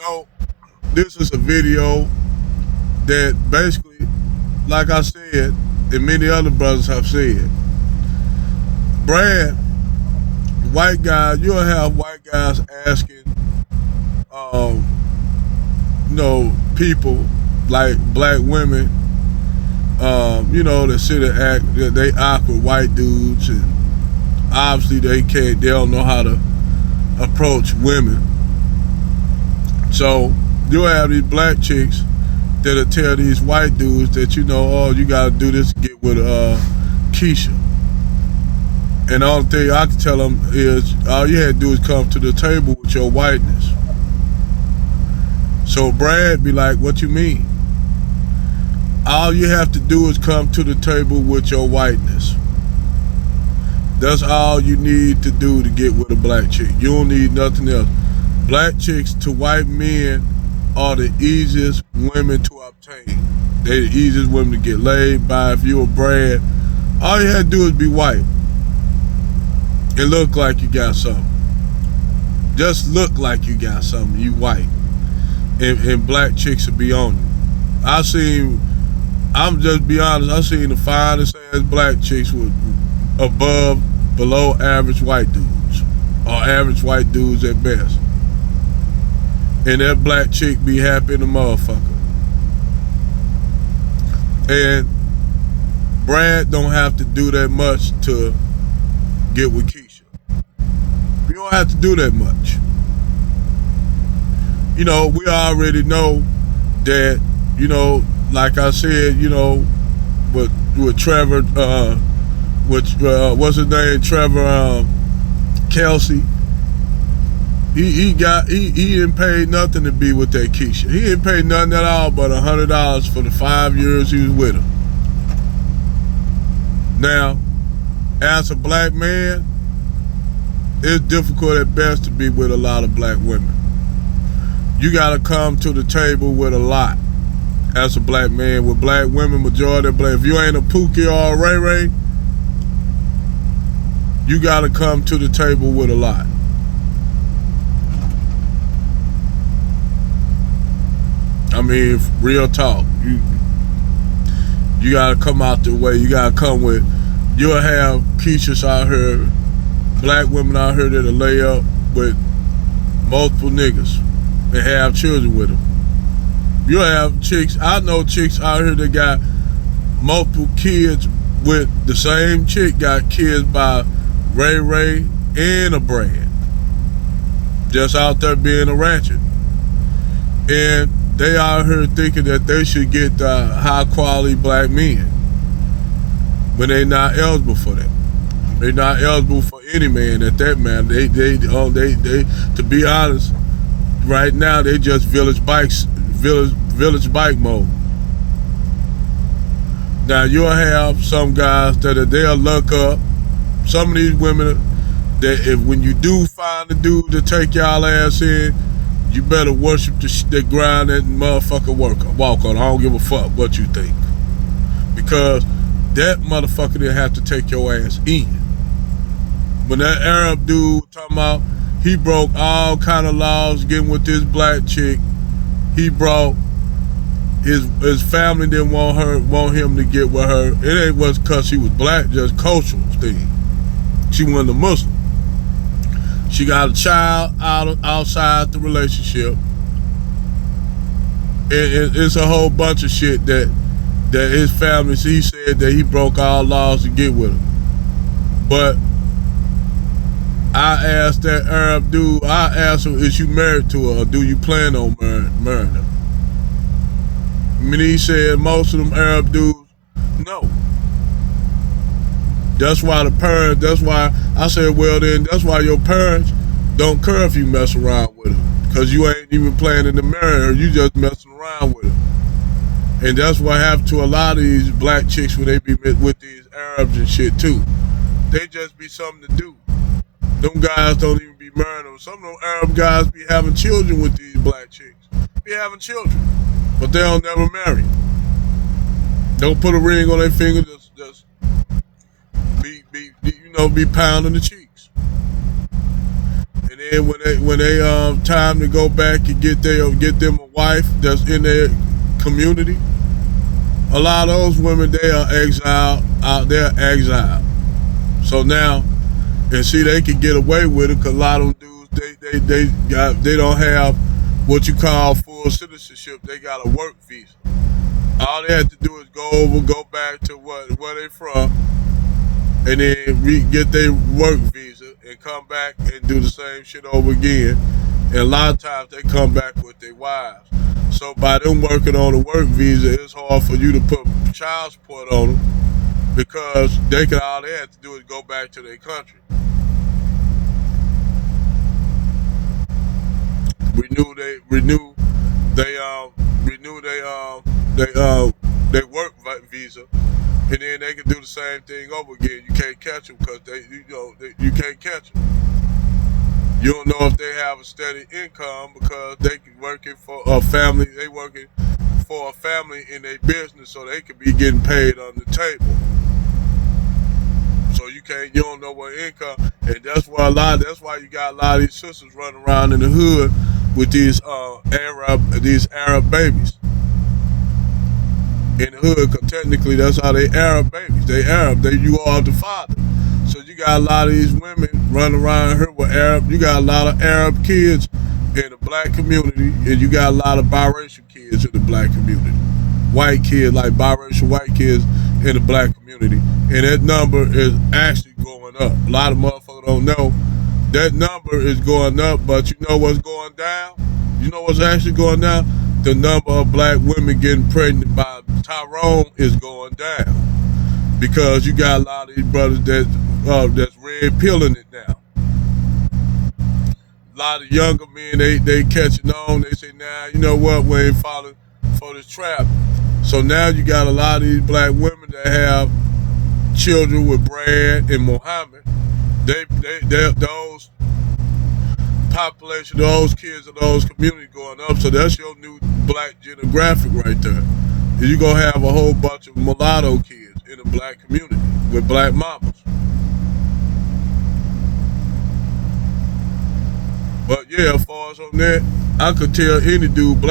know, this is a video that basically, like I said, and many other brothers have said, Brad, white guys, you'll have white guys asking, um, people like black women, that sit and act, that they awkward white dudes, and obviously they don't know how to approach women. So you'll have these black chicks that'll tell these white dudes that oh, you gotta do this to get with Keshia. And the only thing I can tell them is all you had to do is come to the table with your whiteness. So Brad be like, what you mean? All you have to do is come to the table with your whiteness. That's all you need to do to get with a black chick. You don't need nothing else. Black chicks to white men are the easiest women to obtain. They're the easiest women to get laid by. If you're a Brad, all you had to do is be white. It look like you got something. Just look like you got something. You white. And black chicks will be on you. I'm just be honest, I seen the finest ass black chicks with below average white dudes. Or average white dudes at best. And that black chick be happy in the motherfucker. And Brad don't have to do that much to get with Keshia. You don't have to do that much. We already know that, like I said, with Trevor, what's his name, Trevor Kelsey, he didn't pay nothing to be with that Keshia. He didn't pay nothing at all but $100 for the 5 years he was with her. Now, as a black man, it's difficult at best to be with a lot of black women. You gotta come to the table with a lot as a black man. With black women, majority of black, if you ain't a Pookie or a Ray Ray, you gotta come to the table with a lot. I mean, real talk. You gotta come out the way. You gotta come with. You'll have Keshias out here, black women out here that'll lay up with multiple niggas and have children with them. You'll have chicks. I know chicks out here that got multiple kids with the same chick. Got kids by Ray Ray and a Brad. Just out there being a ratchet. And they out here thinking that they should get high quality black men when they not eligible for that. They're not eligible for any man at that man. They to be honest, right now they just village bike mode. Now you'll have some guys that they'll look up. Some of these women that if when you do find a dude to take y'all ass in, you better worship the grind that motherfucker walk on. I don't give a fuck what you think. Because that motherfucker didn't have to take your ass in. When that Arab dude talking about he broke all kind of laws getting with this black chick, he brought his family didn't want him to get with her. It ain't was cause she was black, just cultural thing. She wasn't a Muslim. She got a child outside the relationship. It's a whole bunch of shit that his family, he said that he broke all laws to get with her. But I asked that Arab dude, I asked him, is you married to her or do you plan on marrying her? I mean, he said most of them Arab dudes, no. That's why I said, well then, that's why your parents don't care if you mess around with her. Because you ain't even planning to marry her, you just messing around with her. And that's what happened to a lot of these black chicks when they be with these Arabs and shit too. They just be something to do. Them guys don't even be marrying them. Some of them Arab guys be having children with these black chicks. Be having children. But they don't never marry. Don't put a ring on their finger, just be pounding the cheeks. And then when they time to go back and get them a wife that's in their community, a lot of those women they are exiled out. They're exiled. So now, and see, they can get away with it because a lot of them dudes they don't have what you call full citizenship. They got a work visa. All they have to do is go back to where they from, and then get their work visa and come back and do the same shit over again. And a lot of times they come back with their wives. So by them working on a work visa, it's hard for you to put child support on them because all they have to do is go back to their country. Renew they work visa, and then they can do the same thing over again. You can't catch them because you can't catch them. You don't know if they have a steady income because they working for a family. They working for a family in their business, so they could be getting paid on the table. So you don't know what income, and that's why you got a lot of these sisters running around in the hood with these Arab babies in the hood. Cause technically that's how they Arab babies. They Arab. You are the father. So you got a lot of these women running around here with Arab. You got a lot of Arab kids in the black community, and you got a lot of biracial kids in the black community. White kids, like biracial white kids in the black community. And that number is actually going up. A lot of motherfuckers don't know that number is going up, but you know what's going down? You know what's actually going down? The number of black women getting pregnant by Tyrone is going down because you got a lot of these brothers that's red pilling it now. A lot of younger men, they catching on. They say, nah, you know what? We ain't falling for this trap. So now you got a lot of these black women that have children with Brad and Muhammad. Those population, those kids of those communities going up. So that's your new black demographic right there. And you're going to have a whole bunch of mulatto kids in the black community with black mamas. But yeah, as far as on that, I could tell any dude black